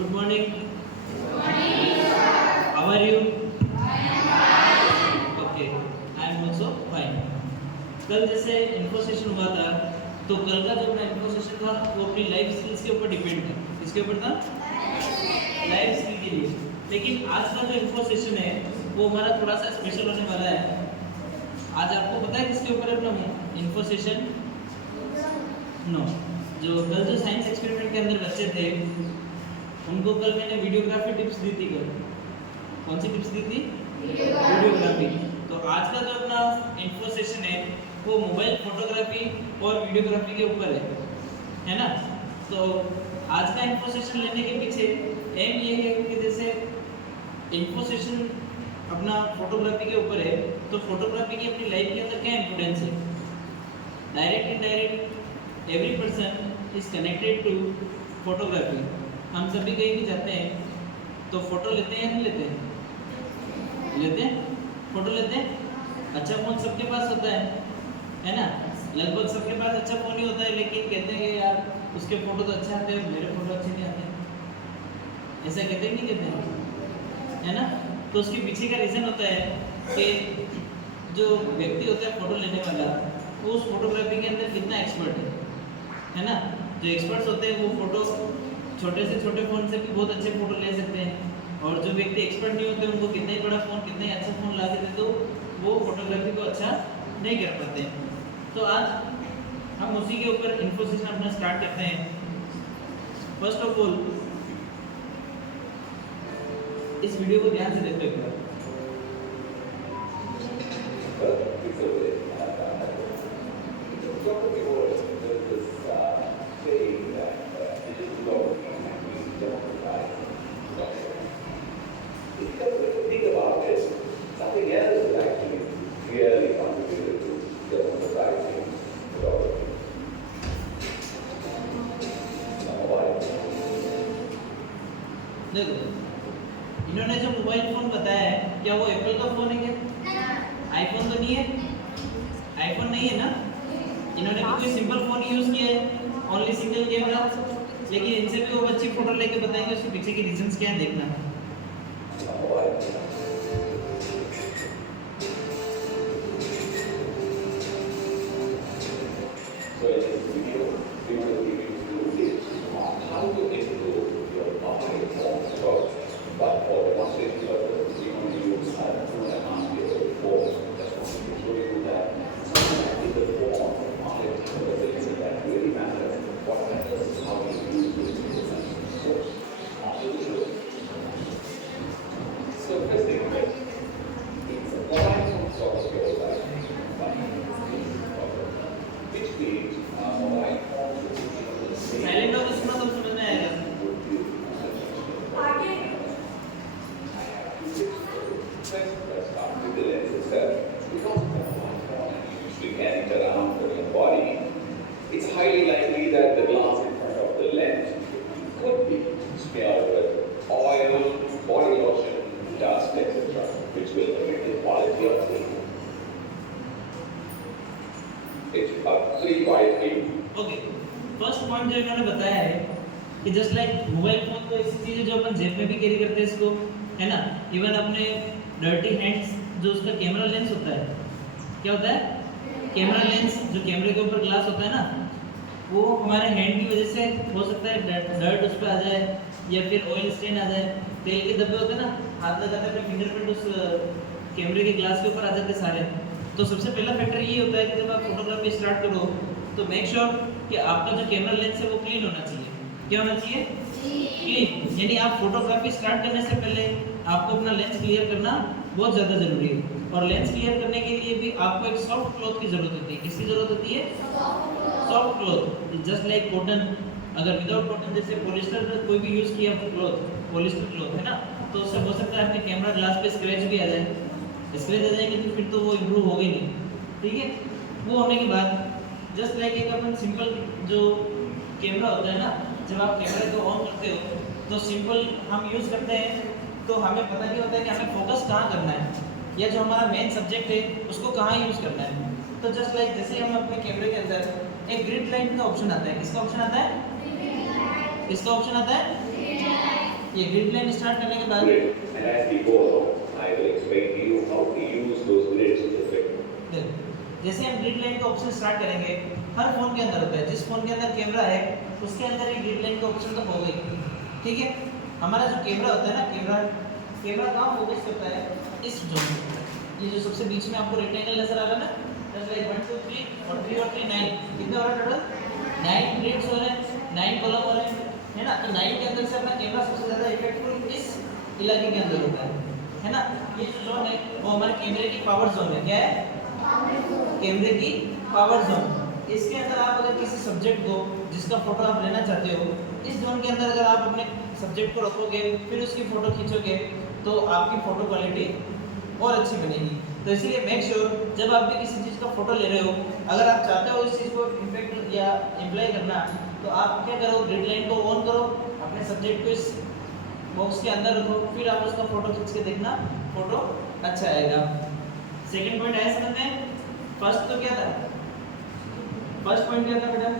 Good morning. How are you? Okay, I am also fine. कल जैसे info session हुआ था, तो कल का जो अपना इन्फो सेशन था वो अपनी लाइफ स्किल्स के ऊपर डिपेंड था। किसके ऊपर था? लाइफ स्किल के लिए। लेकिन आज का जो इन्फो सेशन है वो हमारा थोड़ा सा स्पेशल होने वाला है। आज आपको पता है किसके ऊपर है अपना इन्फो सेशन? नो, जो साइंस एक्सपेरिमेंट के अंदर बच्चे थे उनको कल मैंने वीडियोग्राफी टिप्स दी थी। कल कौन सी टिप्स दी थी? वीडियोग्राफी। तो आज का जो अपना इन्फो सेशन है वो मोबाइल फोटोग्राफी और वीडियोग्राफी के ऊपर है ना? तो आज का इन्फो सेशन लेने के पीछे एम ये है कि जैसे इन्फो सेशन अपना फोटोग्राफी के ऊपर है, तो फोटोग्राफी की अपनी लाइफ के अंदर क्या इम्पोर्टेंस है? Direct indirect every person is connected to photography. हम सभी कहीं भी जाते हैं तो फोटो लेते हैं या नहीं लेते हैं? लेते हैं, फोटो लेते हैं। अच्छा फोन सबके पास होता है ना? लगभग सबके पास अच्छा फोन ही होता है, लेकिन कहते हैं कि यार उसके फोटो तो अच्छे आते हैं, मेरे फोटो अच्छे नहीं आते। ऐसा कहते हैं, नहीं कहते हैं, है ना? तो उसके पीछे का रीज़न होता है कि जो व्यक्ति होता है फोटो लेने वाला वो उस फोटोग्राफी के अंदर कितना एक्सपर्ट है ना? जो एक्सपर्ट्स होते हैं वो फोटो छोटे से छोटे फ़ोन से भी बहुत अच्छे फ़ोटो ले सकते हैं, और जो व्यक्ति एक्सपर्ट नहीं होते उनको कितना ही बड़ा फ़ोन, कितना ही अच्छा फ़ोन ला के दे दो वो फोटोग्राफी को अच्छा नहीं कर पाते। तो आज हम उसी के ऊपर इन्फो सेशन अपना स्टार्ट करते हैं। फर्स्ट ऑफ ऑल इस वीडियो को ध्यान से देखो एक बार। देखो, इन्होंने जो मोबाइल फोन बताया है क्या वो एप्पल का फोन है क्या? आईफोन तो नहीं है, आईफोन नहीं है ना? इन्होंने भी कोई सिंपल फोन यूज किया है, ओनली सिंगल कैमरा। लेकिन इनसे भी वो बच्चे फोटो लेके बताएंगे उसके पीछे के रीजंस क्या है, देखना। साइलेंट होकर सुना तो समझ में आएगा। It's highly likely that the glass in front of the lens could be smeared with oil, body lotion, dust, etc., which will affect the quality of the image. It's a 3x3. Okay, first point जो इन्होंने बताया है कि just like mobile phone तो ऐसी चीज़ है जो अपन जेब में भी कैरी करते हैं इसको, है ना? इवन अपने डर्टी हैंड्स, जो उसका कैमरा लेंस होता है, क्या होता है? कैमरा लेंस, जो कैमरे के ऊपर ग्लास होता है ना, वो हमारे हैंड की वजह से हो सकता है डर्ट उस पर आ जाए या फिर ऑयल स्टेन आ जाए। तेल के धब्बे होते हैं ना, हाथ लगाते अपने फिंगरप्रिंट उस कैमरे के ग्लास के ऊपर आ जाते सारे। तो सबसे पहला फैक्टर ये होता है कि जब आप फोटोग्राफी स्टार्ट करो तो मेक श्योर कि आपका जो कैमरा लेंस है वो क्लीन होना चाहिए। क्या होना चाहिए? क्लीन। यानी आप फोटोग्राफी स्टार्ट करने से पहले आपको अपना लेंस क्लियर करना बहुत ज़्यादा ज़रूरी है, और लेंस क्लियर करने के लिए भी आपको एक सॉफ्ट क्लॉथ की ज़रूरत होती है। किसकी ज़रूरत होती है? Soft cloth, just like cotton. अगर विदाउट कॉटन जैसे पॉलिस्टर कोई भी यूज़ किया क्लॉथ, पॉलिस्टर क्लॉथ है ना, तो उससे हो सकता है अपने कैमरा ग्लास पे स्क्रैच भी आ जाए। स्क्रैच आ जाएगी तो फिर तो वो इम्प्रूव होगी नहीं, ठीक है? वो होने के बाद जस्ट लाइक एक अपन सिंपल जो कैमरा होता है ना, जब आप कैमरे को ऑन करते हो तो सिंपल हम यूज़ करते हैं तो हमें पता नहीं होता है कि हमें फोकस कहाँ करना है, या जो हमारा मेन सब्जेक्ट है उसको कहाँ यूज़ करना है। तो जस्ट लाइक जैसे हम अपने कैमरे के अंदर एक ग्रिड लाइन का ऑप्शन आता है। किसका ऑप्शन आता है? किसका ऑप्शन आता है? ये ग्रिड लाइन स्टार्ट करने के बाद grid. And as we go along, I will explain to you how to use those grids effectively. देखो, जैसे हम ग्रिड लाइन का ऑप्शन स्टार्ट करेंगे, हर फोन के अंदर होता है। जिस फोन के अंदर कैमरा है उसके अंदर ये ग्रिड लाइन का ऑप्शन तो होगा ही, ठीक है। हमारा जो कैमरा होता है ना, कैमरा कहाँ फोकस करता है, इस जोन में। ये जो सबसे बीच में आपको रेक्टेंगल नजर आ रहा है ना, जैसे 1 2 3 और 3 और 3 9, कितने हो रहा है टोटल 9 ग्रिड्स हो रहे हैं, 9 कॉलम हो रहे हैं, है ना। तो 9 के अंदर से अपना कैमरा सबसे ज्यादा इफेक्टफुल इस इलाके के अंदर होता है ना। ये जो जोन है वो हमारे कैमरे की पावर जोन है। क्या है? कैमरे की पावर जोन। इसके अंदर आप अगर किसी सब्जेक्ट को जिसका फोटो आप लेना चाहते हो, इस जोन के अंदर अगर आप अपने सब्जेक्ट को रखोगे, फिर उसकी फोटो खींचोगे, तो आपकी फोटो क्वालिटी और अच्छी बनेगी। तो इसीलिए मेक श्योर जब आप भी किसी चीज़ का फोटो ले रहे हो, अगर आप चाहते हो इस चीज़ को इम्पैक्ट या इम्प्लाई करना, तो आप क्या करो, ग्रिड लाइन को ऑन करो, अपने सब्जेक्ट को इस बॉक्स के अंदर रखो, फिर आप उसका फोटो खींच के देखना, फोटो अच्छा आएगा। सेकंड पॉइंट आया समझ में? फर्स्ट तो क्या था? फर्स्ट पॉइंट क्या था बेटा?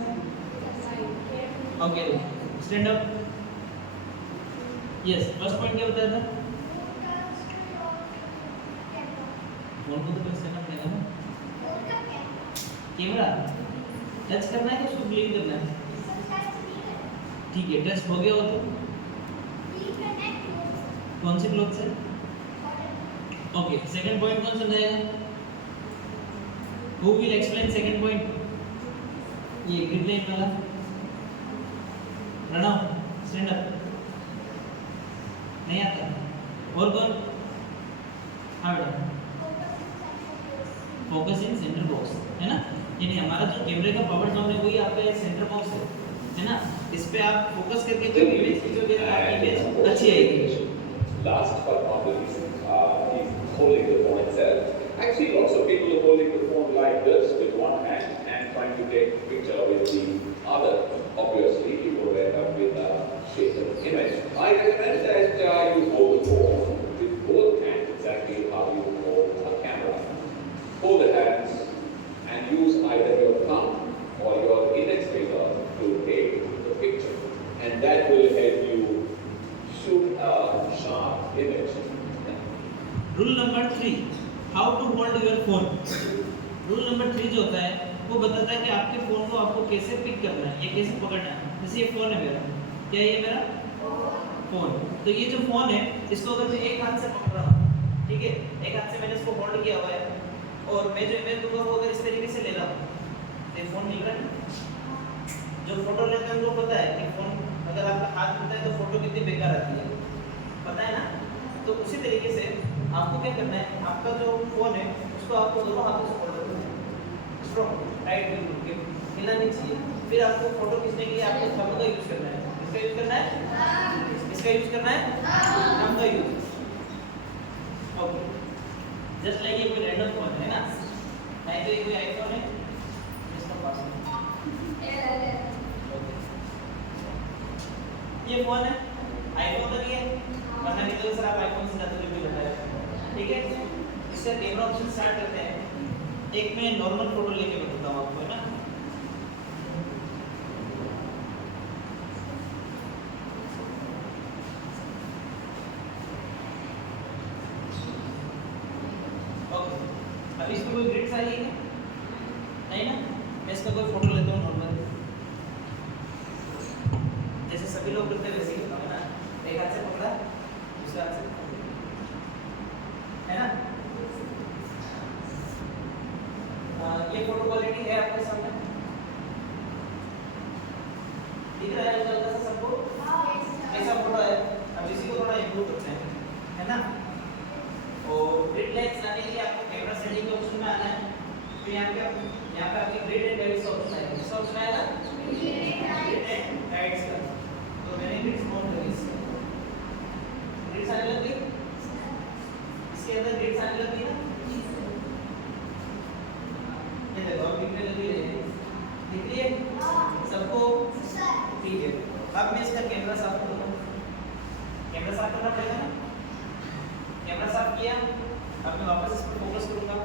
Okay, stand up. Yes, first point क्या बताया था? फोन को तो प्रेस करना पड़ेगा ना। कैमरा टच करना है कि उसको ब्लिंक करना है? ठीक है, टच हो गया हो तो कौन से क्लोथ से? ओके, सेकंड पॉइंट कौन समझाएगा? Who will explain second point? ये ग्रिड लाइन वाला प्रणव, स्टैंड अप। नहीं आता? और कौन? हाँ बेटा, फोकस इन सेंटर बॉक्स, है ना। यानी हमारा जो कैमरे का पावर जोन है वही आपका सेंटर बॉक्स है ना। इस पे आप फोकस करके जो इमेज खींचोगे तो आपकी इमेज अच्छी आएगी। Last but not least, is holding the phone itself. Actually, lots of people are holding the phone like this with one hand and trying to take a picture with the other. Obviously, you will end up with a shaken image. I recommend that you hold the phone with both hands, exactly how you hold a camera. Hold the hands and use either your thumb or your index finger to take the picture, and that will help you shoot a sharp image. Rule number 3, how to hold your phone. Rule number 3 जो होता है वो बताता है कि आपके phone को आपको कैसे पिक करना है, ये कैसे पकड़ना है। जैसे ये फोन है मेरा, क्या ये मेरा फोन? तो ये जो फोन है इसको अगर मैं एक हाथ से पकड़ रहा हूँ, ठीक है, एक हाथ से मैंने इसको होल्ड किया हुआ है, और मैं जो इमेज दूंगा वो अगर इस तरीके से ले रहा हूँ, तो फोन मिल रहा है। जो फोटो लेते हैं उनको पता है कि फोन अगर आपका हाथ मिलता है तो फोटो कितनी बेकार आती है, पता है ना। तो उसी तरीके से आपको क्या करना है, आपका जो फोन है उसको आपको दोनों हाथों से होल्ड करना है, स्ट्रॉन्ग टाइट बिल्कुल के हिलना नहीं चाहिए। फिर आपको फोटो खींचने के लिए आपको थंब का यूज करना है। इसका यूज करना है, इसका यूज करना है, थंब का यूज। ओके, जस्ट लाइक ये कोई रैंडम फोन है ना, नहीं तो ये कोई आईफोन है, इसका पासवर्ड ये फोन है, आईफोन तो नहीं है, वरना नहीं तो सर आप आईफोन से ज़्यादा भी बताया, ठीक है। इसका कैमरा ऑप्शन स्टार्ट करते हैं। एक मैं नॉर्मल फोटो लेके बताता हूँ आपको, है ना। ओके, अब इसमें कोई ग्रिड्स आ रही है नहीं ना। मैं इसका कोई फोटो लेता हूँ नॉर्मल, जैसे सभी लोग करते हैं वैसे ही करता हूँ ना। एक हाथ से पकड़ा, दूसरे हाथ से, है ना। ये फोटो क्वालिटी है आपके सामने, दिख रहा है हल्का सा सबको? ऐसा फोटो है। अब इसी को थोड़ा इम्प्रूव करते हैं, है ना। और ग्रिड लाइन्स लाने के लिए आपको कैमरा सेटिंग के ऑप्शन में आना है। फिर यहाँ पे आपकी ग्रिड एंड गाइड्स का ऑप्शन आएगा। किसका ऑप्शन आएगा? ग्रिड एंड गाइड्स का। तो मैंने ग्रिड्स ऑन कर दी, ग्रिड्स आने लग गई, इसके अंदर ग्रिड्स आने लग गई ना। ये देखो अब दिखने लगी है, दिख रही है सबको? ठीक है। अब मैं इसका कैमरा साफ करूँगा, कैमरा साफ करना पड़ेगा ना। कैमरा साफ किया, अब मैं वापस इस पर फोकस करूँगा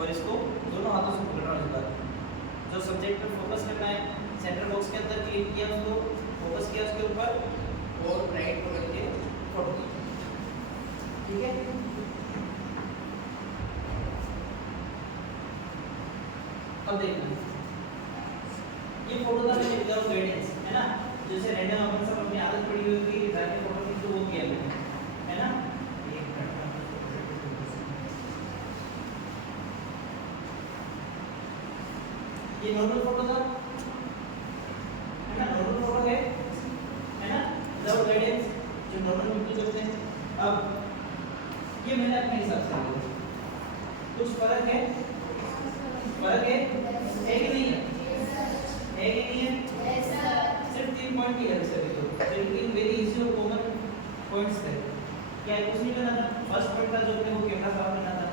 और इसको दोनों हाथों से पकड़ रहा हूँ। इस बार जो सब्जेक्ट पर फोकस करना है, सेंटर बॉक्स के अंदर क्लिक किया, उसको फोकस किया उसके ऊपर और राइट पकड़ के अब देखना ये फोटो था मैंने विदाउट गाइडेंस, है ना, जैसे रैंडम अपन सब अपनी आदत पड़ी हुई होगी जाके फोटो खींच तो वो किया मैंने, है ना। ये नॉर्मल फोटो था, है ना, नॉर्मल फोटो है ना, विदाउट गाइडेंस जो नॉर्मल वीडियो करते हैं। अब ये मैंने अपने हिसाब से लिया, कुछ फर्क है, फर्क है कि नहीं है, कि नहीं है, सिर्फ 3 पॉइंट की हेल्प से देखो, सिर्फ 3 वेरी इजी और कॉमन पॉइंट्स थे। क्या है, कुछ नहीं करना था। फर्स्ट पॉइंट था जो अपने को कैमरा साफ करना था।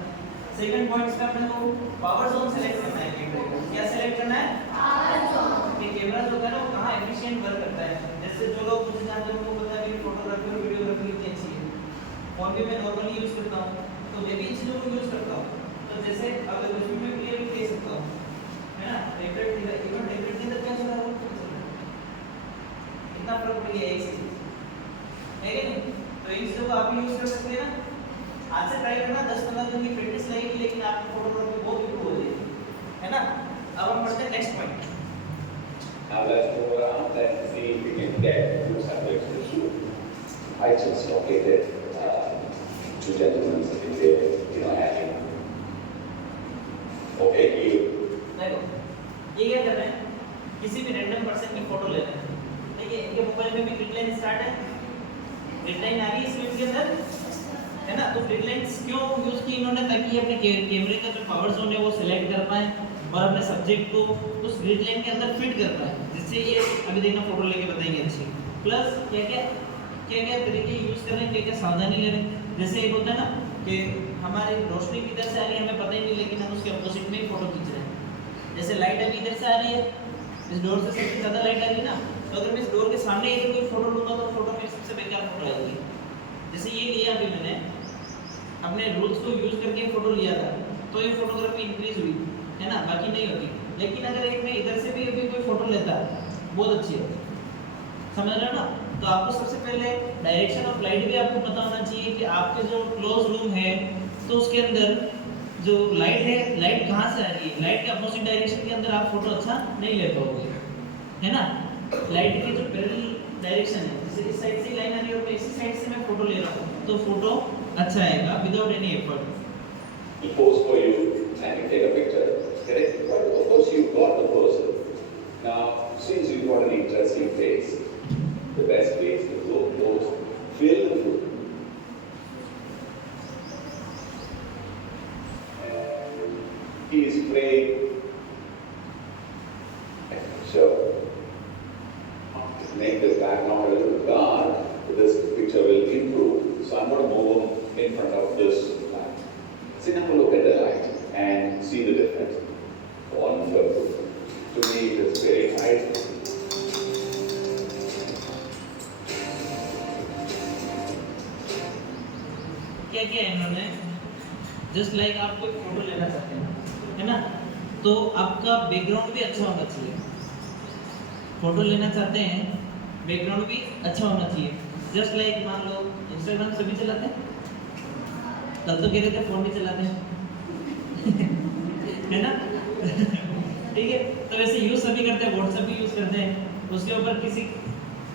सेकंड पॉइंट का अपने को पावर जोन सेलेक्ट करना है कैमरे का। क्या सेलेक्ट करना है? Power zone. कि कैमरा जो है ना वो कहां एफिशिएंट वर्क करता है। जैसे जो लोग मुझे जानते हैं उनको पता है कि फोटोग्राफी और वीडियोग्राफी कितनी अच्छी है। फोन भी मैं नॉर्मली यूज करता हूं, तो मैं भी इन चीजों को यूज करता हूं। तो जैसे अगर उसमें मैं क्लियरली देख सकता हूं, है ना, टेम्पलेट इवन टेम्पलेट के अंदर क्या चल रहा है, इतना फर्क पड़ गया एक चीज है कि नहीं। तो इन चीजों को आप यूज कर सकते हैं ना। आज से ट्राई करना, 10-15 दिन की प्रैक्टिस लगेगी, लेकिन आपकी फोटोग्राफी बहुत इंप्रूव हो जाएगी, है ना। अब हम पढ़ते हैं next point. Now let's move around and see if we can get two subjects to shoot. I just located two gentlemen sitting there, having. Okay, you. देखो, ये क्या कर रहे हैं? किसी भी रैंडम पर्सन की फोटो ले रहे हैं। देखिए, इनके मोबाइल में भी ग्रिड लाइन स्टार्ट है, ग्रिड लाइन आ रही है स्क्रीन के अंदर, है ना। तो ग्रिड लाइंस क्यों यूज की इन्होंने? ताकि अपने कैमरे का जो पावर जोन है वो सिलेक्ट कर पाए और अपने सब्जेक्ट को उस ग्रिड लाइन के अंदर फिट कर पाए, जिससे ये अभी देखना फोटो लेके बताएंगे अच्छी। प्लस क्या तरीके यूज कर रहे हैं, क्या सावधानी ले रहे हैं। जैसे एक होता है ना कि हमारी रोशनी किधर से आ रही है हमें पता ही नहीं, लेकिन हम उसके अपोजिट में ही फोटो खींच रहे हैं। जैसे लाइट अभी इधर से आ रही है, इस डोर से सबसे ज़्यादा लाइट आ रही है ना, तो अगर मैं इस डोर के सामने इधर कोई फोटो लूँगा तो फोटो मेरी सबसे बेकार फोटो आएगी। जैसे ये लिया अभी मैंने अपने रूल्स को यूज करके फोटो लिया था, तो ये फोटोग्राफी इंक्रीज हुई, है ना, बाकी नहीं होती। लेकिन अगर एक मैं इधर से भी अभी कोई फोटो लेता बहुत अच्छी है, समझ रहे हो ना। तो आपको सबसे पहले डायरेक्शन ऑफ लाइट भी आपको पता होना चाहिए कि आपके जो क्लोज रूम है तो उसके अंदर जो लाइट है, लाइट कहाँ से आ रही है। लाइट के अपोजिट डायरेक्शन के अंदर आप फोटो अच्छा नहीं ले पाओगे, है ना। लाइट की जो पैरेलल डायरेक्शन है, जैसे इस साइड से लाइन आ रही है और इसी साइड से मैं फोटो ले रहा हूँ, तो फोटो अच्छा आएगा without any effort. He pose for you and you take a picture. Correct? But of course you got the person. Now, since you got an interesting face, the best way is to go close, feel the food. He is praying. So, make this background a little dark. This picture will improve. So I'm going to move him in front of this light. See, now look at the light and see the difference. Wonderful. To me, it is very nice. क्या किया इन्होंने? Just like आप कोई photo लेना चाहते हैं, है ना, तो आपका बैकग्राउंड भी अच्छा होना चाहिए। फोटो लेना चाहते हैं, बैकग्राउंड भी अच्छा होना चाहिए। जस्ट लाइक मान लो इंस्टाग्राम सभी चलाते हैं, कल तो कह रहे थे फोन भी चलाते हैं है ना ठीक है, तो वैसे यूज सभी करते हैं, व्हाट्सएप भी यूज करते हैं, उसके ऊपर किसी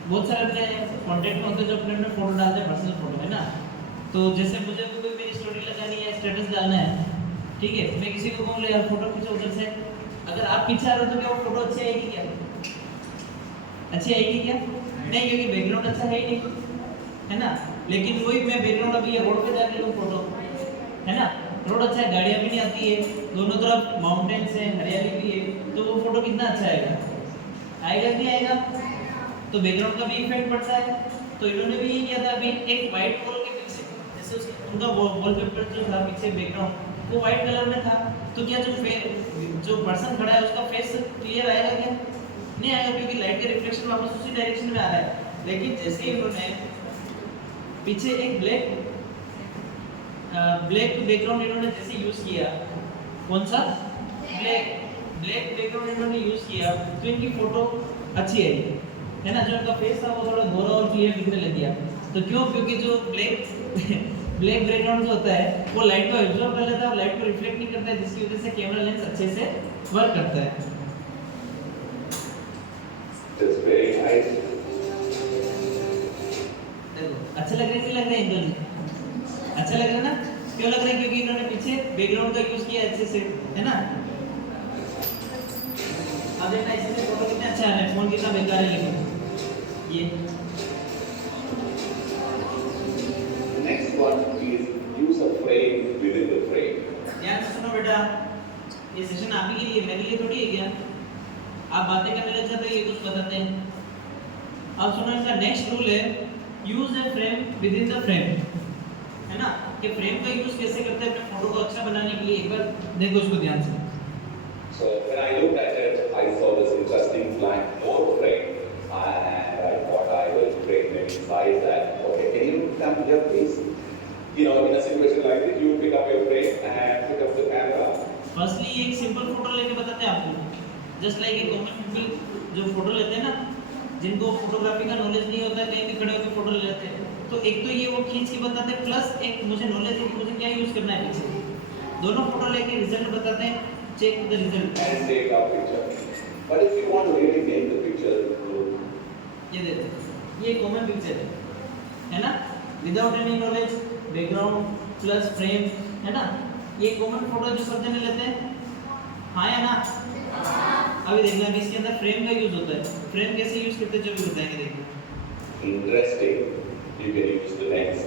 बहुत सारे अपने कॉन्टेक्ट में होते हैं जो अपने अपने फोटो डालते हैं, पर्सनल फोटो, है ना। तो जैसे मुझे कोई मेरी स्टोरी लगानी है, स्टेटस डालना है, ठीक है, मैं किसी को कहूँ ले यार फोटो खींचो उधर से, अगर आप पीछे आ रहे हो तो क्या वो फोटो अच्छी आएगी क्या? अच्छी आएगी क्या? नहीं, क्योंकि बैकग्राउंड अच्छा है ही नहीं, है ना। लेकिन वही मैं बैकग्राउंड अभी रोड पे जाके लूँ फोटो, है ना, रोड अच्छा है, गाड़ियाँ भी नहीं आती है, दोनों तरफ माउंटेन्स है, हरियाली भी है, तो वो फोटो कितना अच्छा आएगा? आएगा कि नहीं आएगा? तो बैकग्राउंड का भी इफेक्ट पड़ता है। तो इन्होंने भी ये किया था, अभी एक वाइट वॉल के पीछे, जैसे उनका वॉलपेपर जो था पीछे बैकग्राउंड वो वाइट कलर में था, तो क्या जो पर्सन खड़ा है उसका फेस क्लियर आएगा क्या? नहीं आएगा, क्योंकि लाइट का रिफ्लेक्शन वापस उसी डायरेक्शन में आ रहा है। लेकिन जैसे इन्होंने पीछे एक ब्लैक बैकग्राउंड इन्होंने जैसे यूज किया, कौन सा? ब्लैक बैकग्राउंड इन्होंने यूज किया, तो इनकी फोटो अच्छी आई, है ना। जो इनका फेस था वो थोड़ा गोरा और क्लियर दिखने लग गया। तो क्यों? क्योंकि जो ब्लैक बैकग्राउंड जो होता है वो लाइट को एब्जॉर्ब कर लेता है और लाइट को रिफ्लेक्ट नहीं करता है, जिसकी वजह से कैमरा लेंस अच्छे से वर्क करता है। Just very nice. देखो अच्छा लग रहा है कि लग रहा है एंगल? अच्छा लग रहा है ना? क्यों लग रहा है? क्योंकि इन्होंने पीछे बैकग्राउंड का यूज किया अच्छे से, है ना? अब देखना इसमें फोटो कितना अच्छा है, फोन कितना बेकार है लेकिन ये। Next one is use a frame within the frame. ध्यान से सुनो बेटा, ये सेशन आप ही के लिए, मेरे लिए थोड़ी है क्या? आप बातें करने लग जाते हैं, ये कुछ बताते हैं। अब सुनो, इसका नेक्स्ट रूल है use a frame with in the frame, है ना? कि फ्रेम का यूज कैसे करते हैं अपने फोटो को अच्छा बनाने के लिए। एक बार देखो इसको ध्यान से। So when I looked at it, I saw this interesting blank door frame, and I thought I will create maybe size that. Okay, can you come here, please? You know, in a situation like this, you pick up your frame and pick up the camera. Firstly एक simple photo लेके बताते हैं आपको, just like a common people जो photo लेते हैं ना, जिनको फोटोग्राफी का नॉलेज नहीं होता, कहीं भी खड़े होकर फोटो ले लेते हैं, तो एक तो ये वो खींच के बताते हैं, प्लस एक मुझे नॉलेज है कि मुझे क्या यूज करना है पीछे। दोनों फोटो लेके रिजल्ट बताते हैं, check the result. And take a picture. But if you want to really make the picture look, ये देखो, ये कॉमन पिक्चर है ना, without any knowledge, background plus frame, है ना? ये कॉमन फोटो जो सब जने लेते हैं, हाँ या ना? अभी देखना भी इसके अंदर फ्रेम का यूज होता है। फ्रेम कैसे यूज करते हैं जो भी बताएंगे, देखो। interesting, you can use the next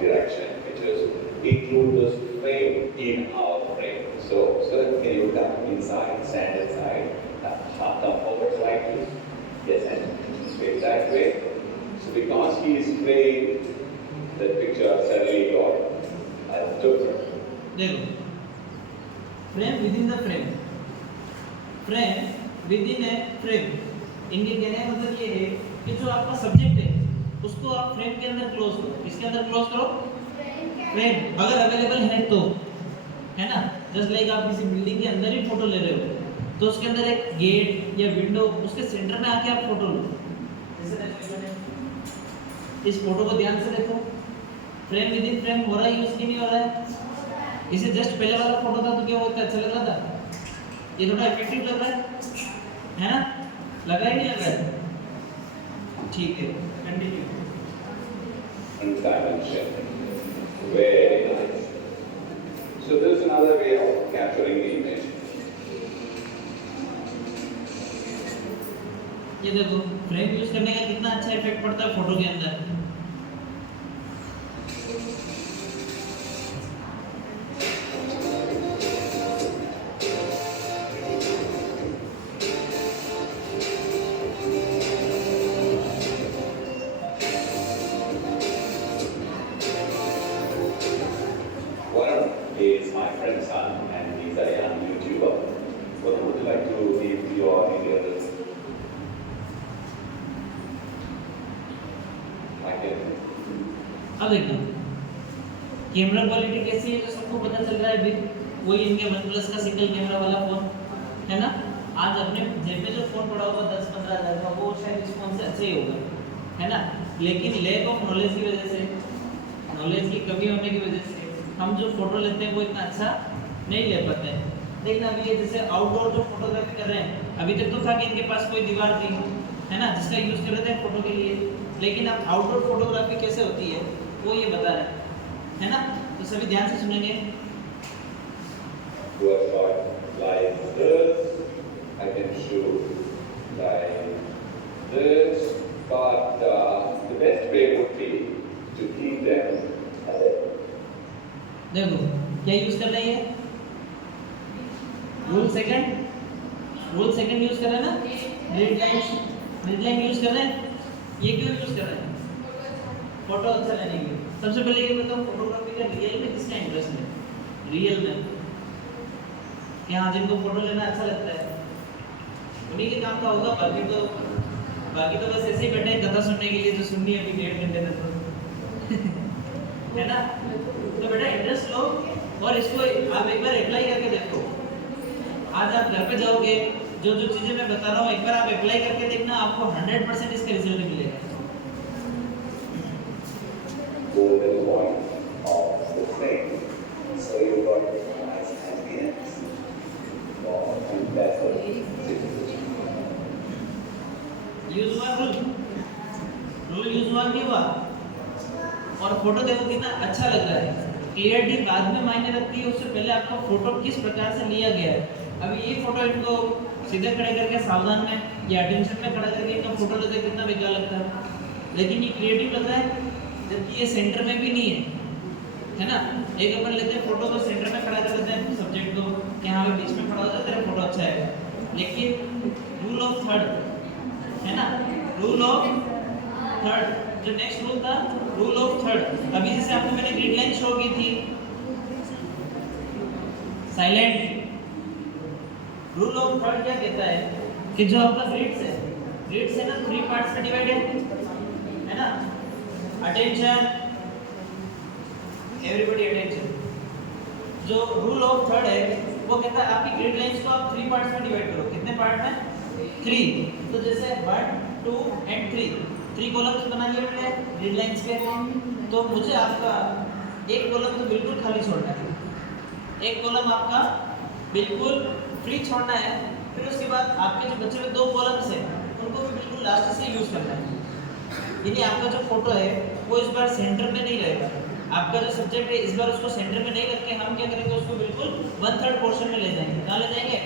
direction, which is include this frame in our frame. So can you come inside, stand inside, come forward slightly, yes, and straight that way. So because he is framed, the picture suddenly got different. देखो, frame with in the frame, frame with in a frame, इनके कहने का मतलब ये है कि जो आपका सब्जेक्ट है उसको आप फ्रेम के अंदर क्लोज करो। इसके अंदर क्लोज करो फ्रेम, अगर अवेलेबल है तो, है ना? जस्ट लाइक आप किसी बिल्डिंग के अंदर ही फोटो ले रहे हो, तो उसके अंदर एक गेट या विंडो, उसके सेंटर में आके आप फोटो लो। जैसे देखो, इस फोटो को ध्यान से देखो, फ्रेम विद इन फ्रेम हो रहा है, यूज की नहीं हो रहा है? इसे जस्ट पहले वाला फोटो था तो क्या वो इतना अच्छा लग रहा था? ये थोड़ा इफेक्टिव लग रहा है ना? लग रहा है नहीं लग रहा है? ठीक है, continue. And dimension. Very nice. So this is another way of capturing the image. ये देखो, फ्रेम यूज करने का कितना अच्छा इफेक्ट पड़ता है फोटो के अंदर। Varun is my friend's son, and he's a young YouTuber. What would you like to give your audience? I can. अब देखो, कैमरा क्वालिटी कैसी है जो सबको पता चल रहा है अभी, वही इनके OnePlus का सिंगल कैमरा वाला फोन, है ना? आज अपने जेब में जो फोन पड़ा होगा 10-15 हज़ार का, वो शायद इस फोन से अच्छा ही होगा, है ना? लेकिन लैक ऑफ नॉलेज की वजह से, नॉलेज की कमी होने की वजह से हम जो फोटो लेते हैं वो इतना अच्छा नहीं ले पाते हैं। देखना अभी ये जैसे आउटडोर जो फोटोग्राफी कर रहे हैं, अभी तक तो था कि इनके पास कोई दीवार थी, है ना, जिसका यूज कर रहे थे फोटो के लिए, लेकिन अब आउटडोर फोटोग्राफी कैसे होती है वो ये बता रहे हैं, है ना? तो सभी ध्यान से सुनेंगे। Do a shot like this. I can shoot like this, but the best way would be to keep them ahead. देखो क्या यूज कर रहे हैं, रूल सेकंड यूज कर रहे हैं ना, ग्रिड लाइन यूज कर रहे हैं। ये क्यों यूज कर रहे हैं? फोटो अच्छा लेने के लिए। सबसे पहले ये बताओ, फोटोग्राफी का रियल में किसका इंटरेस्ट है? रियल में कि हाँ, जिनको फोटो लेना अच्छा लगता है उन्हीं के काम का होगा। बाकी तो बस ऐसे ही बैठे हैं कथा सुनने के लिए, जो सुननी है अभी 1.5 घंटे तक तो है ना? तो बेटा इंटरेस्ट लो और इसको आप एक बार अप्लाई करके देखो। आज आप घर पे जाओगे, जो चीजें मैं बता रहा हूँ एक बार आप अप्लाई करके देखना, आपको 100% इसका रिजल्ट मिलेगा। Golden point of the frame. So you got nice ambience. And कम नहीं हुआ, और फोटो देखो कितना अच्छा लग रहा है। क्लियरिटी बाद में मायने रखती है, उससे पहले आपका फोटो किस प्रकार से लिया गया है। अभी ये फोटो इनको सीधे खड़े करके सावधान में या अटेंशन में खड़ा करके इनका फोटो लेते कितना बेकार लगता है, लेकिन ये क्रिएटिव लग रहा है, जबकि ये सेंटर में भी नहीं है ना। एक अपन लेते हैं फोटो को सेंटर में खड़ा कर देते हैं सब्जेक्ट को कि हाँ बीच में खड़ा हो जाए तेरा फोटो अच्छा है, लेकिन रूल ऑफ थर्ड है ना, रूल ऑफ थर्ड, जो नेक्स्ट रूल था रूल ऑफ थर्ड। अभी जैसे आपको मैंने ग्रिड लाइन शो की थी साइलेंट, रूल ऑफ थर्ड क्या कहता है कि जो आपका ग्रिड्स है ना 3 पार्ट्स में डिवाइडेड है ना, अटेंशन, एवरीबॉडी अटेंशन। जो रूल ऑफ थर्ड है वो कहता है आपकी ग्रिड लाइंस को आप 3 पार्ट्स में डिवाइड करो। कितने पार्ट में? 3। तो जैसे 1 2 एंड 3 कॉलम्स बना लिए मैंने ग्रिड लाइंस के। तो मुझे आपका एक कॉलम तो बिल्कुल खाली छोड़ना है, एक कॉलम आपका बिल्कुल फ्री छोड़ना है। फिर उसके बाद आपके जो बचे हुए 2 कॉलम्स हैं उनको भी बिल्कुल लास्ट से यूज करना है। यानी आपका जो फोटो है वो इस बार सेंटर में नहीं रहेगा, आपका जो सब्जेक्ट है इस बार उसको सेंटर में नहीं रख के हम क्या करेंगे, उसको बिल्कुल 1/3 पोर्शन में ले जाएंगे। कहाँ ले जाएंगे?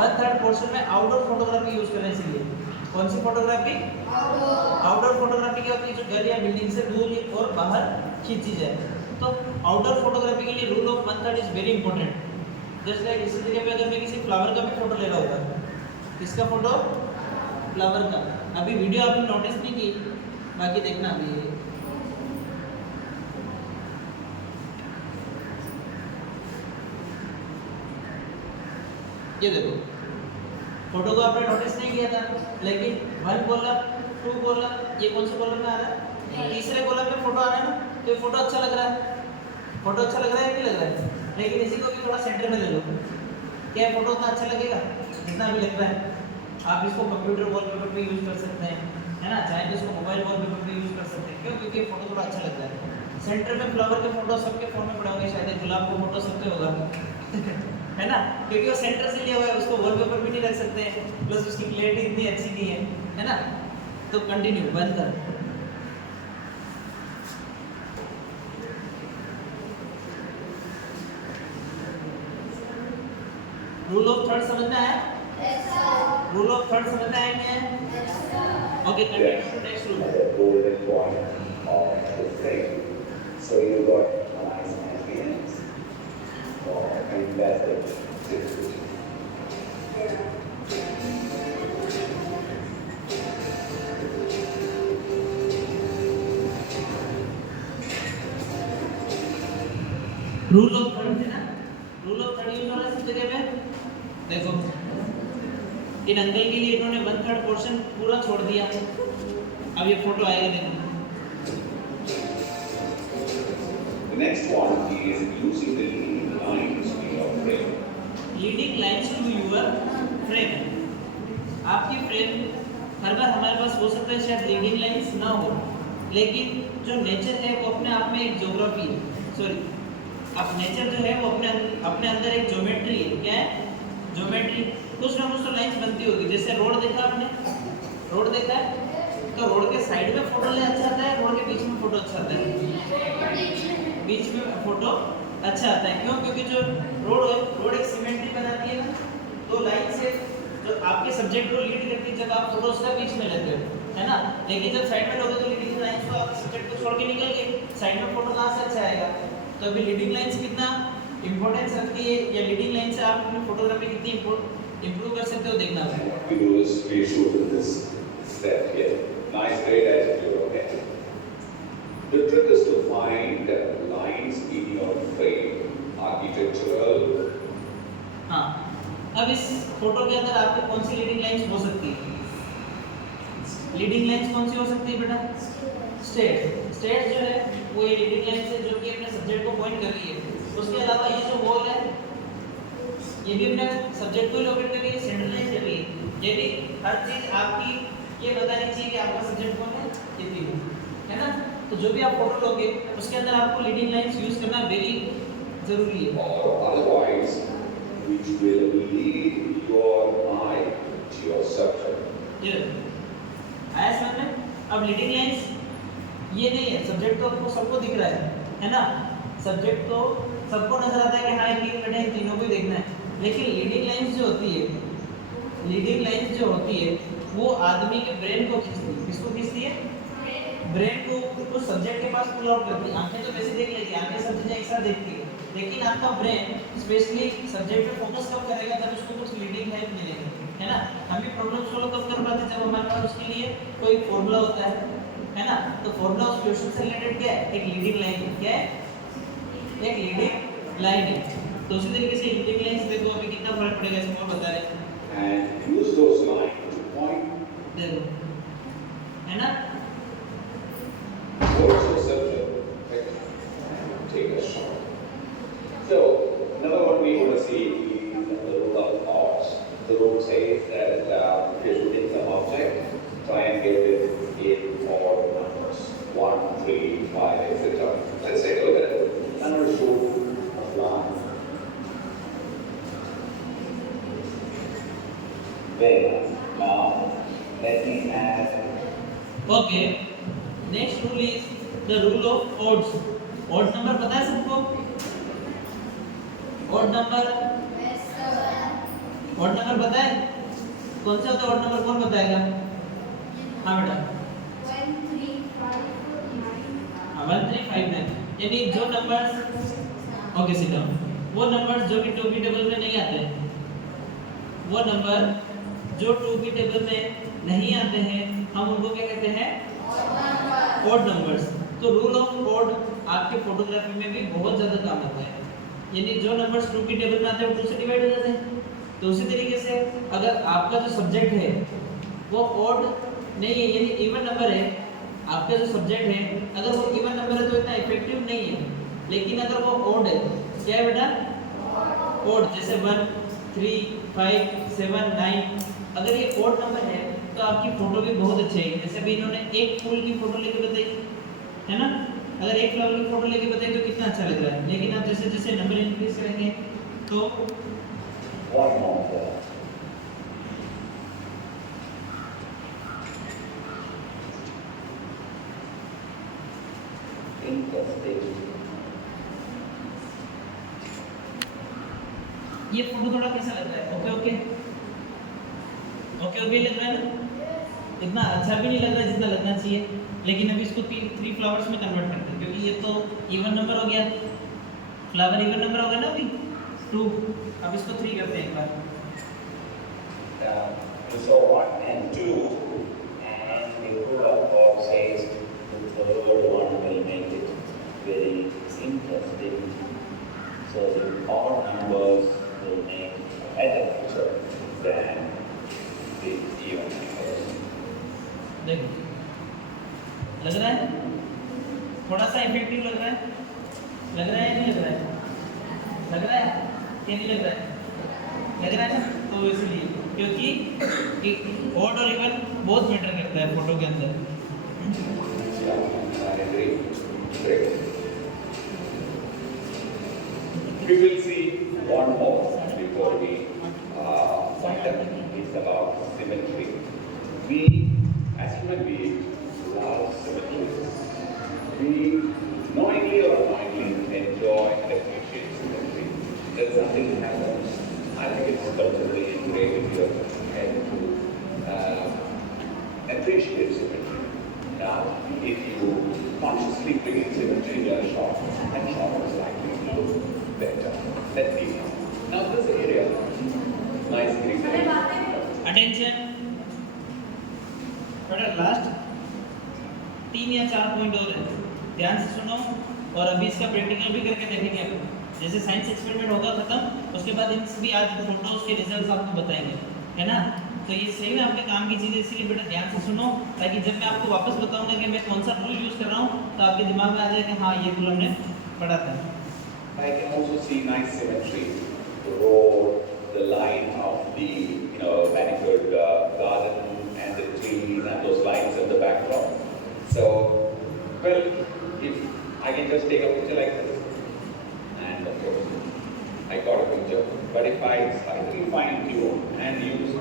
1/3 पोर्शन में। आउटडोर फोटोग्राफी यूज करने के लिए कौन सी फोटोग्राफी? आउटडोर फोटोग्राफी क्या होती है? जो घर या बिल्डिंग से दूर और बाहर खींची जाए। तो आउटडोर फोटोग्राफी के लिए rule of 1/3 is very important. Just like इसी जगह पे अगर मैं किसी फ्लावर का भी फोटो ले रहा होता, किसका फोटो? फ्लावर का। अभी वीडियो आपने नोटिस नहीं की, बाकी देखना अभी ये देखो फोटो को आपने नोटिस नहीं किया था, लेकिन 1 कॉलम 2 कॉलम, ये कौन से कॉलम में आ रहा है? तीसरे कॉलम में फोटो आ रहा है ना, तो ये फोटो अच्छा लग रहा है। फोटो अच्छा लग रहा है नहीं लग रहा है? लेकिन इसी को भी थोड़ा सेंटर में ले लो, क्या फोटो उतना अच्छा लगेगा जितना अभी लग रहा है? आप इसको कंप्यूटर वॉलपेपर पे यूज कर सकते हैं, है ना, चाहे तो इसको मोबाइल वॉलपेपर पे यूज कर सकते हैं। क्यों? क्योंकि ये फोटो थोड़ा अच्छा लगता है। सेंटर में फ्लावर के फोटो सबके फोन में पड़े होंगे, शायद गुलाब का फोटो सबके होगा है ना, क्योंकि वो सेंटर से लिया हुआ है, उसको वॉलपेपर भी नहीं रख सकते हैं, प्लस उसकी क्लैरिटी इतनी अच्छी नहीं है ना। तो कंटिन्यू बंद कर। रूल ऑफ थर्ड समझ में आया? रूल ऑफ थर्ड समझ में आया क्या? Okay, continue to next rule. The golden point of the frame. So you got nice ideas. And that's it. Rule of third है ना, रूल ऑफ थर्ड यूज हो रहा है सब जगह पे। देखो इन अंकल के लिए इन्होंने 1/3 पोर्शन पूरा छोड़ दिया। अब ये फोटो आएगा देखो। The next one is using the leading lines in your frame. Leading lines to your frame. आपकी फ्रेम हर बार हमारे पास हो सकता है शायद लीडिंग लाइंस ना हो, लेकिन जो नेचर है वो अपने आप में एक ज्योग्राफी है, सॉरी अब नेचर जो है वो अपने अंदर एक ज्योमेट्री है। क्या है? ज्योमेट्री। कुछ ना कुछ तो लाइंस बनती होगी। जैसे रोड देखा आपने, रोड देखा है तो रोड के साइड में फोटो ले अच्छा आता है, रोड के बीच में फोटो अच्छा आता है, बीच में फोटो अच्छा आता है। क्यों? क्योंकि जो रोड एक सिमेट्री बनाती है ना, तो लाइन से जो आपके सब्जेक्ट को लीड करती है, जब आप फोटो उसका बीच में लेते हो, है ना। लेकिन जब साइड में लोगे तो लीडिंग लाइंस को आपके सब्जेक्ट को छोड़ के निकल गए, साइड में फोटो कहाँ से अच्छा आएगा? तो अभी लीडिंग लाइंस कितना इंपॉर्टेंस रखती है, या लीडिंग लाइन से आप अपनी फोटोग्राफी कितनी इंप्रूव कर सकते हो देखना है। We do is we shoot this step here. Nice, great attitude, okay. The trick is to find lines in your frame, architectural. हाँ, अब इस फोटो के अंदर आपको कौन सी लीडिंग लाइंस हो सकती है? लीडिंग लाइंस कौन सी हो सकती है बेटा? स्ट्रेट जो है वो ये लीडिंग लाइन से जो कि अपने सब्जेक्ट को पॉइंट कर रही है। उसके अलावा ये जो वॉल है ये भी अपने सब्जेक्ट को लोकेट कर रही है, सेंटर लाइन कर रही है। ये भी हर चीज आपकी ये बतानी चाहिए कि आपका सब्जेक्ट कौन है, कितनी है ना। तो जो भी आप फोटो लोगे उसके अंदर आपको लीडिंग लाइंस यूज करना वेरी जरूरी है। Or otherwise, which will lead your eye to your subject. ये आया समझ में? अब लीडिंग लाइंस ये नहीं है, सब्जेक्ट तो आपको सबको दिख रहा है ना, सब्जेक्ट तो सबको नजर आता है कि हाँ ये 3 मिनट है, इन तीनों को ही देखना है। लेकिन लीडिंग लाइंस जो होती है, लीडिंग लाइंस जो होती है वो आदमी के ब्रेन को खींचती है। किसको खींचती है? ब्रेन को उस सब्जेक्ट के पास पुल आउट करती है। आंखें तो वैसे देख लेती है, आंखें सब चीजें एक साथ देखती है, लेकिन आपका ब्रेन स्पेशली सब्जेक्ट पे फोकस कब करेगा? जब उसको कुछ लीडिंग लाइन मिलेगी, है ना। हम भी प्रॉब्लम सॉल्व कब कर पाते हैं? जब हमारे पास उसके लिए कोई फॉर्मूला होता है ना। तो फॉर्मूला उस क्वेश्चन से रिलेटेड क्या है? एक लीडिंग लाइन है। क्या है? एक लीडिंग लाइन है। तो उसी तरीके से लीडिंग लाइंस देखो अभी कितना फर्क पड़ेगा इसको बता रहे हैं। And use those lines to point. देखो, है ना। Words or subject, take a shot. So, another one we want to see is the rule of odds. The rule says that if you're shooting some object, try and get it in odd numbers. 1, 3, 5, etc. Let's take a look at it. I'm going to shoot a fly. Well, now let me add. Okay. Next rule is the rule of odds. Odd number पता है सबको? Odd number पता है? कौन सा होता है odd number? कौन बताएगा? हाँ बेटा, 1 3 5 9। 1 3 5 9, यानी जो नंबर्स, ओके सीधा, वो नंबर्स जो कि 2 की टेबल में नहीं आते, वो नंबर जो 2 की टेबल में नहीं आते हैं, हम उनको क्या कहते हैं? Odd numbers. तो रूल ऑफ ऑड आपके फोटोग्राफी में भी बहुत ज़्यादा काम आता है, यानी जो नंबर्स 2 की टेबल में आते हैं वो 2 से डिवाइड हो जाते हैं। तो उसी तरीके से अगर आपका जो सब्जेक्ट है वो ऑड नहीं है, यानी इवन नंबर है, आपका जो सब्जेक्ट है अगर वो इवन नंबर है तो इतना इफेक्टिव नहीं है। लेकिन अगर वो ऑड है, क्या है बेटा? ऑड, जैसे 1 3 5 7 9, अगर ये ऑड नंबर है तो आपकी फोटो भी बहुत अच्छी है। जैसे अभी इन्होंने एक फूल की फोटो लेके बताई है ना, अगर एक फ्लावर की फोटो लेके बताई तो कितना अच्छा लग रहा है। लेकिन आप जैसे जैसे नंबर इंक्रीज करेंगे तो One more. Interesting. ये फोटो थोड़ा कैसा लग रहा है? ओके ओके ओके ओके लग रहा है ना? इतना अच्छा भी नहीं लग रहा जितना लगना चाहिए। लेकिन अभी इसको 3 फ्लावर्स में कन्वर्ट करते हैं, क्योंकि ये तो इवन नंबर हो गया, फ्लावर इवन नंबर होगा ना अभी 2। अब इसको 3 करते हैं एक बार। So 1 and 2, and the rule of God says the third one will make it very interesting. So the odd numbers will make a better picture than the even numbers. देखो, लग रहा है थोड़ा सा इफेक्टिव लग रहा है? लग रहा है या नहीं लग रहा है? लग रहा है या नहीं लग रहा है? लग रहा है ना। तो इसलिए क्योंकि ऑड और इवन बहुत मैटर करता है फोटो के अंदर। I agree. Great. We will see one more before we find out. It's about symmetry. We, as human beings, love symmetry. We knowingly or unknowingly enjoy and appreciate symmetry. There's something that happens. I think it's culturally ingrained in your head to appreciate symmetry. Now, if you consciously bring in symmetry in your shot, then shot is likely to look better. Let's see. Now, this area, nice green. Attention बेटा, last 3 या 4 point और है, ध्यान से सुनो। और अभी इसका प्रैक्टिकल भी करके देखेंगे अपन। जैसे साइंस एक्सपेरिमेंट होगा खत्म, उसके बाद इन भी आज फोटोज के रिजल्ट्स आपको बताएंगे, है ना। तो ये सही में आपके काम की चीज़ है, इसीलिए बेटा ध्यान से सुनो, ताकि जब मैं आपको वापस बताऊंगा कि मैं कौन सा रूल यूज़ कर रहा हूँ तो आपके दिमाग में आ जाए कि हाँ ये रूल हमने पढ़ा था। I can also see nice symmetry, the road, the line of the manicured garden and the trees and those lines in the background. So, well, if I can just take a picture like this, and of course, I got a picture. But if I slightly fine tune and use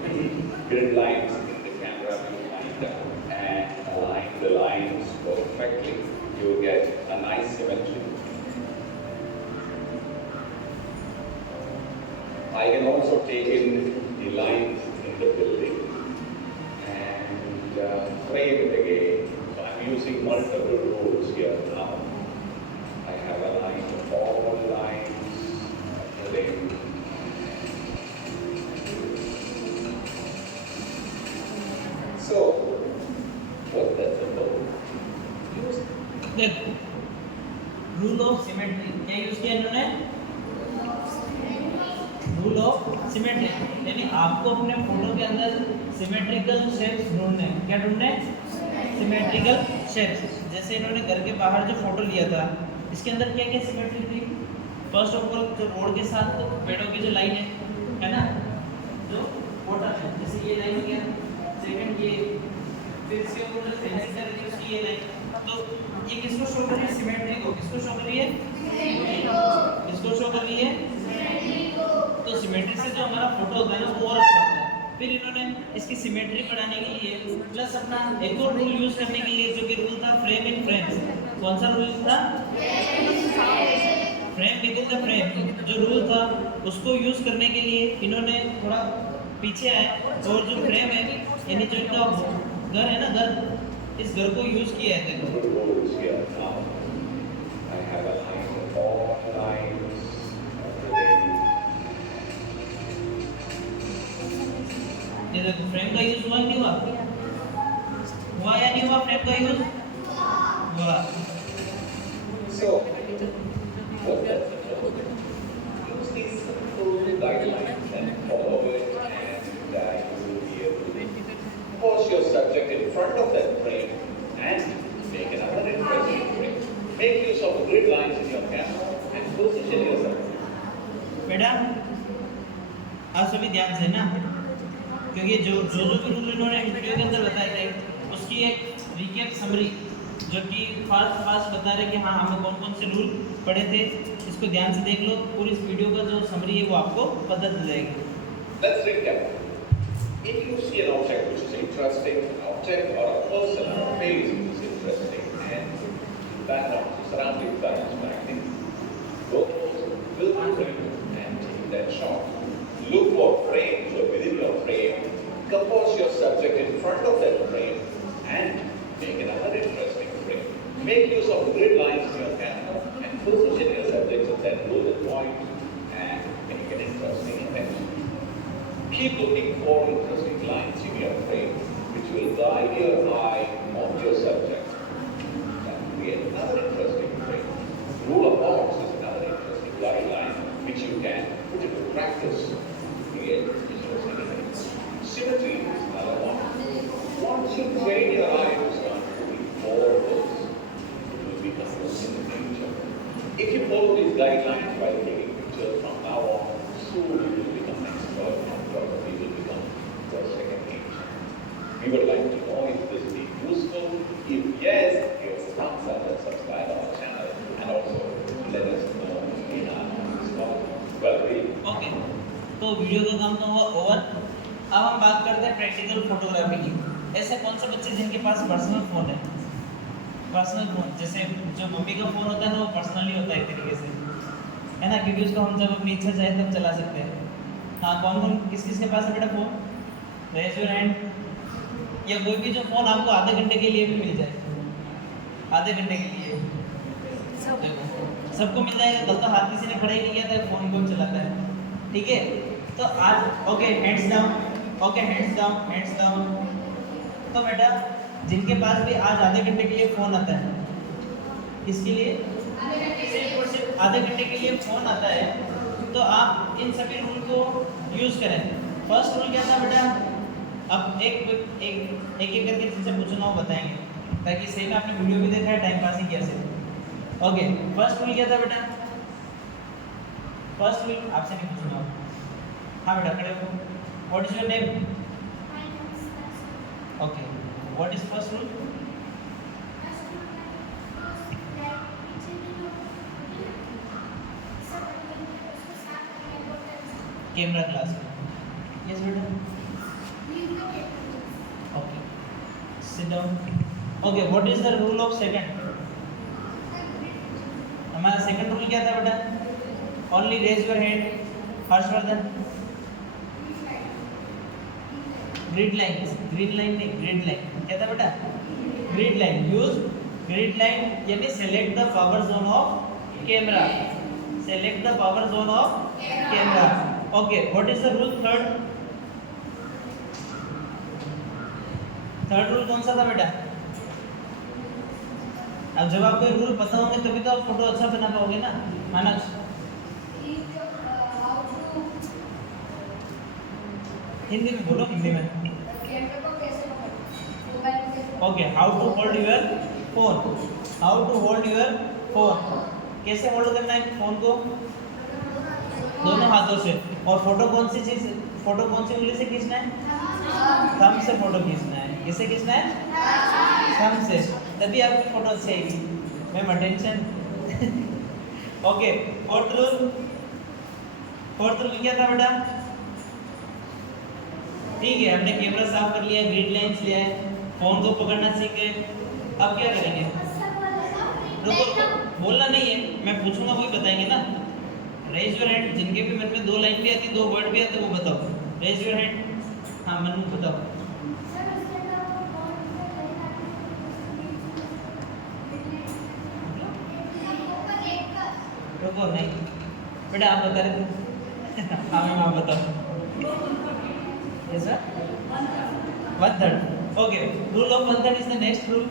grid lines in the camera, you find that and align the lines perfectly. you will get a nice symmetry. I can also take in the lines in the building and frame it again. So I'm using multiple rules here now. I have aligned all lines of the building. So, what's that symbol? देखो rule of symmetry क्या use किया इन्होंने? Rule of symmetry, यानी आपको अपने photo के अंदर symmetrical shapes ढूंढने हैं। क्या ढूंढने हैं? Symmetrical shapes. जैसे इन्होंने घर के बाहर जो फोटो लिया था, इसके अंदर क्या क्या सिमेट्री थी? फर्स्ट ऑफ ऑल जो रोड के साथ तो पेड़ों की जो लाइन है ना, जो फोटो है, जैसे ये लाइन क्या, सेकंड ये, फिर इसके ऊपर जो फेंसिंग कर रही है उसकी ये लाइन, तो ये किसको शो कर रही है? सिमेट्री को। किसको शो कर रही है? किसको शो कर रही है? तो सिमेट्री से जो हमारा फोटो होता है ना वो और अच्छा होता है। फिर इन्होंने इसकी सिमेट्री बढ़ाने के लिए प्लस अपना एक और रूल यूज करने के लिए, जो कि रूल था फ्रेम इन फ्रेम्स। कौन सा रूल था? Frame with in the frame. जो रूल था उसको यूज करने के लिए इन्होंने थोड़ा पीछे आए और जो फ्रेम है, यानी जो इनका घर है ना, घर, इस घर को यूज किया है। देखो Rules here now. I have aligned all lines of the building. ये देखो फ्रेम का यूज हुआ नहीं हुआ? हुआ या नहीं हुआ फ्रेम का यूज? हुआ। So, what's that symbol? Use these simple guidelines and follow it, and you will be able to pose your subject in front of that frame and make another interesting frame. Make use of grid lines in your camera and position yourself. बेटा आप सभी ध्यान से ना, क्योंकि जो भी rule इन्होंने वीडियो के अंदर बताए थे उसकी एक रिकैप समरी, जो कि फास्ट बता रहे कि हाँ हमें कौन कौन से रूल पढ़े थे, इसको ध्यान से देख लो। पूरी इस वीडियो का जो समरी है वो आपको पता चल जाएगी। Let's recap. If you see an object which is interesting, an object or a person or a face which is interesting, and background, surroundings are distracting, go close, will be and take that shot. Look for frames within your frame. Compose your subject in front of that frame and make another interesting frame. Make use of grid lines in your camera and position your subject at that bullet point and make an interesting image. Keep looking for interesting lines in your frame which will guide your eye on your subject. And create another interesting frame. Rule of box is another interesting guideline which you can put into practice. Create visual images. Symmetry is another one. Once you train your eye to start moving forwards, it will become a second nature. If you follow these guidelines by taking pictures from now on, soon you will become an expert and probably will become your second nature. We would like to know if this is useful. If yes, give us a thumbs up and subscribe our channel, and also let us know in our comment. Well, okay, तो video का काम तो हुआ over. अब हम बात करते हैं प्रैक्टिकल फोटोग्राफी की। ऐसे कौन से बच्चे जिनके पास पर्सनल फ़ोन है? पर्सनल फ़ोन, जैसे जो मम्मी का फ़ोन होता है ना, वो पर्सनली होता है एक तरीके से, है ना, क्योंकि उसको हम जब अपनी इच्छा चाहे तब चला सकते हैं। हाँ, कौन कौन किस किस के पास है बेटा फ़ोन? Raise your hand. या कोई भी जो फ़ोन आपको आधे घंटे के लिए भी मिल जाए, आधे घंटे के लिए देखो सबको मिल जाएगा। कल तो हाथ किसी ने खड़ा ही नहीं किया था, फ़ोन कौन चलाता है? ठीक है, तो आज okay hands down, okay hands down, hands down. तो बेटा जिनके पास भी आज आधे घंटे के लिए फ़ोन आता है, किसके लिए? सिर्फ और सिर्फ आधे घंटे के लिए फ़ोन आता है, तो आप इन सभी रूल को यूज़ करें। फर्स्ट रूल क्या था बेटा? अब एक करके जिनसे पूछना वो बताएंगे, ताकि सही में आपने वीडियो भी देखा है, टाइम पास ही किया सिर्फ। ओके, फर्स्ट रूल क्या था बेटा? फर्स्ट रूल आपसे नहीं पूछना। हाँ बेटा खड़े हो। What is your name? Okay, what is first rule? Camera glass. Yes बेटा, okay, sit down. Okay, what is the rule of second? हमारा सेकंड रूल क्या था बेटा? Only raise your hand. Harshvardhan, grid line, green line नहीं, grid line क्या था बेटा? Grid line. Use grid line यानी select the power zone of camera, select the power zone of camera. Okay, what is the rule third? Third rule कौन सा था बेटा? अब जब आपको रूल पता होंगे तभी तो आप फोटो अच्छा बना पाओगे ना। मानस, हिंदी में बोलो, हिंदी में। Okay, how to hold your phone, how to hold your phone, कैसे होल्ड करना है फोन को? दोनों हाथों से। और फोटो कौन सी चीज, फोटो कौन सी उंगली से खींचना है? थंब से फोटो खींचना है। किससे खींचना है? थंब से, तभी आपकी फोटो अच्छी आएगी। Ma'am attention. Okay, fourth rule, fourth rule क्या था बेटा? ठीक है, हमने कैमरा साफ कर लिया, ग्रिड लाइंस लिया है, फोन को पकड़ना सीख गए। अब क्या करेंगे? रुको, बोलना नहीं है, मैं पूछूंगा वही बताएंगे ना। रेज योर हैंड, जिनके भी मन में दो लाइन भी आती, दो वर्ड भी आते, वो बताओ। Raise your hand. हाँ मनु बताओ। रुको नहीं बेटा, आप बता रहे थे। हाँ मैम आप बताओ। ऐसा 1/3। Okay, rule of 1/3 is the next rule.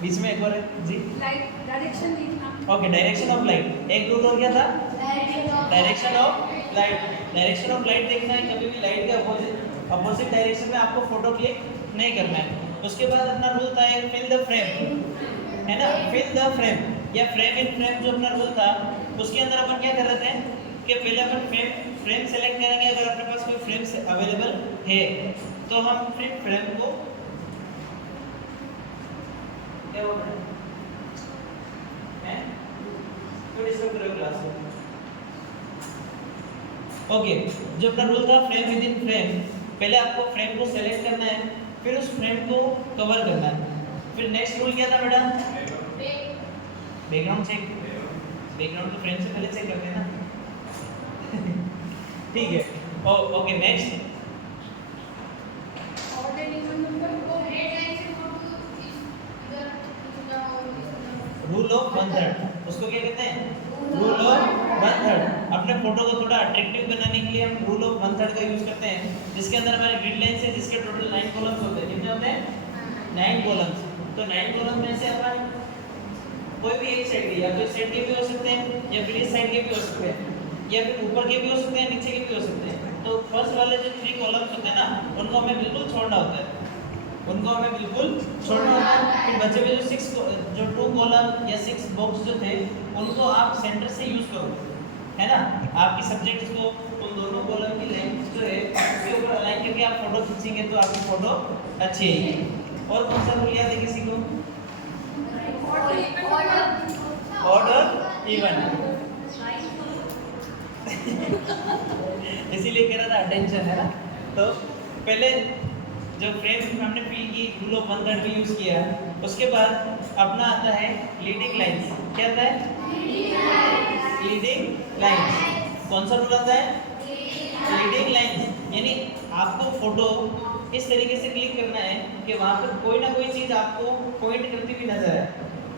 बीच में एक और है जी, लाइट डायरेक्शन लिखना। Okay, direction of light. एक रूल और क्या था? Direction of light. Direction of light देखना है, कभी भी लाइट के अपोजिट डायरेक्शन में आपको फोटो क्लिक नहीं करना है। उसके बाद अपना रूल था एक फिल द फ्रेम, है ना? फिल द फ्रेम या फ्रेम इन फ्रेम जो अपना रूल था, उसके अंदर अपन क्या कर रहे थे कि पहले अपन फ्रेम सेलेक्ट करेंगे। अगर अपने पास कोई फ्रेम अवेलेबल है तो हम फिर फ्रेम को क्या बोल रहे हैं? तो डिस्टर्ब करो क्लास में। ओके, जो अपना रूल था फ्रेम विद इन फ्रेम, पहले आपको फ्रेम को सेलेक्ट करना है, फिर उस फ्रेम को कवर करना है। फिर नेक्स्ट रूल क्या था बेटा? Background check. बैकग्राउंड तो फ्रेम से पहले चेक करते हैं ना। ठीक है, ओके नेक्स्ट। रूल ऑफ 1/3, उसको क्या कहते हैं? Rule of 1/3। अपने फोटो को थोड़ा अट्रैक्टिव बनाने के लिए हम रूल ऑफ 1/3 का यूज करते हैं, जिसके अंदर हमारे ग्रिड लाइन से जिसके टोटल 9 कॉलम्स होते हैं। कितने होते हैं? 9 कॉलम्स। तो 9 कॉलम में से अपन कोई भी एक साइड के, या तो इस साइड के भी हो सकते हैं, या फिर इस साइड के भी हो सकते हैं, या फिर ऊपर के भी हो सकते हैं, नीचे के भी हो सकते हैं। तो फर्स्ट वाले जो 3 कॉलम्स होते हैं ना, उनको हमें बिल्कुल छोड़ना होता है, उनको हमें बिल्कुल छोड़ना होता है। फिर बचे हुए जो 2 कॉलम या 6 बॉक्स जो थे, उनको आप सेंटर से यूज करो, है ना? आपकी सब्जेक्ट्स को उन दोनों कॉलम की लेंथ जो है उसके ऊपर अलाइन करके आप फोटो खींचेंगे तो आपकी फोटो अच्छी आएगी। और कौन सा रूल याद है किसी को? ऑड और इवन। इसीलिए कह रहा था अटेंशन, है ना? तो पहले जो फ्रेम हमने फिल की, रूल ऑफ 1/3 भी यूज किया। उसके बाद अपना आता है लीडिंग लाइंस। क्या आता है? Leading lines. कौन सा रूल आता है? लीडिंग लाइंस, यानी आपको फोटो इस तरीके से क्लिक करना है कि वहाँ पर कोई ना कोई चीज़ आपको पॉइंट करती हुई नजर आए,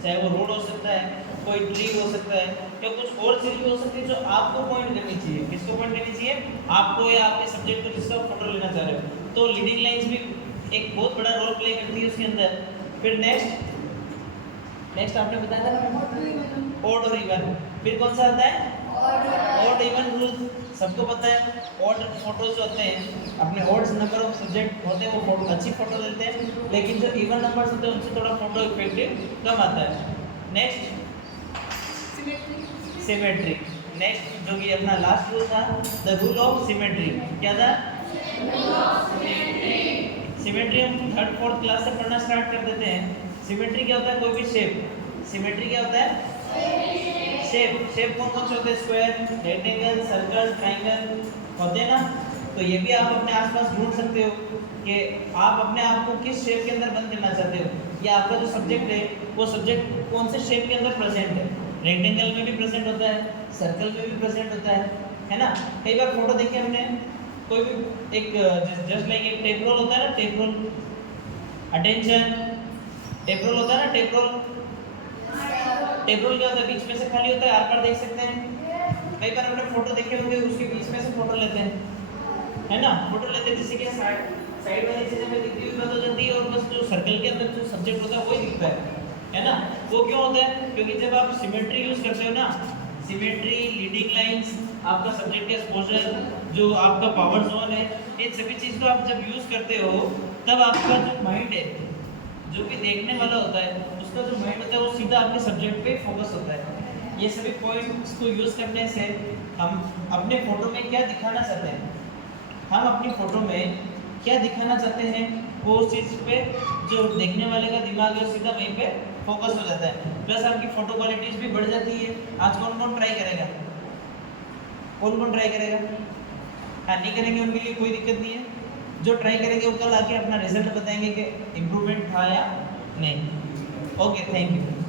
चाहे वो रोड हो सकता है, कोई ट्री हो सकता है, या कुछ और चीज़ भी हो सकती है जो आपको पॉइंट करनी चाहिए। किसको पॉइंट करनी चाहिए? आपको या आपके सब्जेक्ट को जिसका फोटो लेना चाह रहे हो। तो लीडिंग लाइंस भी एक बहुत बड़ा रोल प्ले करती है उसके अंदर। फिर नेक्स्ट आपने बताया था ना ऑड और इवन। फिर कौन सा आता है? ऑड इवन रूल सबको पता है। ऑड फोटोज होते हैं, अपने ऑड नंबर ऑफ सब्जेक्ट होते हैं, वो फोटो अच्छी फोटो देते हैं, लेकिन जो इवन नंबर्स होते हैं उनसे थोड़ा फोटो इफेक्टिव कम आता है। Next symmetry. नेक्स्ट जो कि अपना लास्ट रूल था, द रूल ऑफ सिमेट्री। क्या था? सिमेट्री हम 3rd 4th क्लास से पढ़ना स्टार्ट कर देते हैं। सिमेट्री क्या होता है? कोई भी शेप। सिमेट्री क्या होता है? शेप कौन कौन से होते हैं? स्क्वायर, रेक्टेंगल, सर्कल, ट्रायंगल होते हैं ना? तो ये भी आप अपने आसपास ढूंढ सकते हो कि आप अपने आप को किस शेप के अंदर बंद करना चाहते हो, या आपका जो सब्जेक्ट है वो सब्जेक्ट कौन से शेप के अंदर प्रेजेंट है। रेक्टेंगल में भी प्रेजेंट होता है, सर्कल में भी प्रेजेंट होता है ना। कई बार फोटो देखे हमने, कोई भी एक जस्ट लाइक एक टेप रोल होता है ना, tape roll, attention, tape roll होता है ना, टेप रोल। टेप रोल क्या होता है, बीच में से खाली होता है, आर पार देख सकते हैं। कई बार हमने फोटो देखे होंगे, उसके बीच में से फोटो लेते हैं, है ना, फोटो लेते हैं, जैसे कि साइड वाली चीजें में दिखती हुई बात हो जाती है, और बस जो सर्कल के अंदर जो सब्जेक्ट होता है वही दिखता है ना। वो क्यों होता है, क्योंकि जब आप सिमेट्री यूज करते हो ना, सिमेट्री, लीडिंग लाइंस, आपका सब्जेक्ट का एक्सपोजर, जो आपका पावर जोन है, इन सभी चीज को आप जब यूज करते हो, तब आपका जो माइंड है, जो कि देखने वाला होता है, उसका जो माइंड होता है वो सीधा आपके सब्जेक्ट पे फोकस होता है। ये सभी पॉइंट्स को यूज करने से हम अपने फोटो में क्या दिखाना चाहते हैं, हम अपनी फोटो में क्या दिखाना चाहते हैं, वो उस चीज़ पे जो देखने वाले का दिमाग है सीधा वहीं पे फोकस हो जाता है। प्लस आपकी फोटो क्वालिटीज भी बढ़ जाती है। आज कौन कौन ट्राई करेगा, कौन कौन ट्राई करेगा? हाँ, नहीं करेंगे उनके लिए कोई दिक्कत नहीं है। जो ट्राई करेंगे वो कल आके अपना रिजल्ट बताएंगे कि इम्प्रूवमेंट था या नहीं। Okay, thank you.